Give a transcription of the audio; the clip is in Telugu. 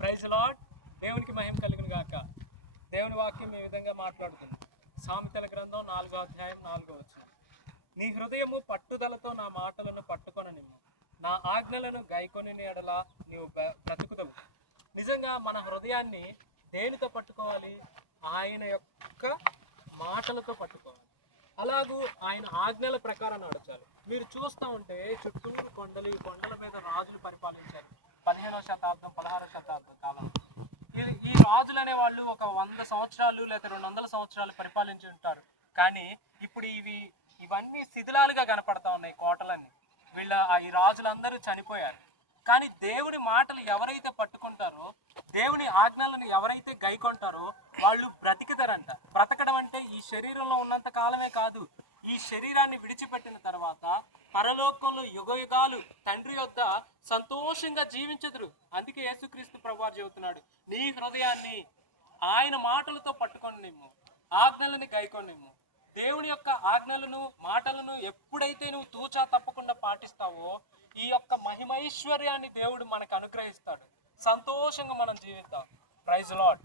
ప్రైజ్ లాడ్ దేవునికి మహిమ కలిగిన గాక. దేవుని వాక్యం ఈ విధంగా మాట్లాడుతుంది. సామెతల గ్రంథం నాలుగో అధ్యాయం నాలుగో వచ్చిన నీ హృదయము పట్టుదలతో నా మాటలను పట్టుకొననిమ్ము. నా ఆజ్ఞలను గైకొని ఎడల నీవు బ్రతుకుదవు. నిజంగా మన హృదయాన్ని దేనితో పట్టుకోవాలి? ఆయన యొక్క మాటలతో పట్టుకోవాలి. అలాగూ ఆయన ఆజ్ఞల ప్రకారం నడచాలి. మీరు చూస్తూ ఉంటే చుట్టూ కొండలు కొండల మీద రాజులు పరిపాలించారు. పదిహేనో శతాబ్దం పదహారో శతాబ్దం కాలం. ఈ రాజులు అనే వాళ్ళు ఒక వంద సంవత్సరాలు లేదా రెండు వందల సంవత్సరాలు పరిపాలించి ఉంటారు. కానీ ఇప్పుడు ఇవి ఇవన్నీ శిథిలాలుగా కనపడతా ఉన్నాయి కోటలన్నీ. వీళ్ళ ఆ ఈ రాజులందరూ చనిపోయారు. కానీ దేవుని మాటలు ఎవరైతే పట్టుకుంటారో దేవుని ఆజ్ఞలను ఎవరైతే గైకొంటారో వాళ్ళు బ్రతికితారంట. బ్రతకడం అంటే ఈ శరీరంలో ఉన్నంత కాలమే కాదు ఈ శరీరాన్ని విడిచిపెట్టిన తర్వాత పరలోకంలో యుగ యుగాలు తండ్రి యొద్ద సంతోషంగా జీవించదురు. అందుకే యేసుక్రీస్తు ప్రభువారు చెబుతున్నాడు నీ హృదయాన్ని ఆయన మాటలతో పట్టుకొని ఆజ్ఞలని గైకొని దేవుని యొక్క ఆజ్ఞలను మాటలను ఎప్పుడైతే నువ్వు తూచా తప్పకుండా పాటిస్తావో ఈ యొక్క మహిమైశ్వర్యాన్ని దేవుడు మనకు అనుగ్రహిస్తాడు. సంతోషంగా మనం జీవిద్దాం. Praise lord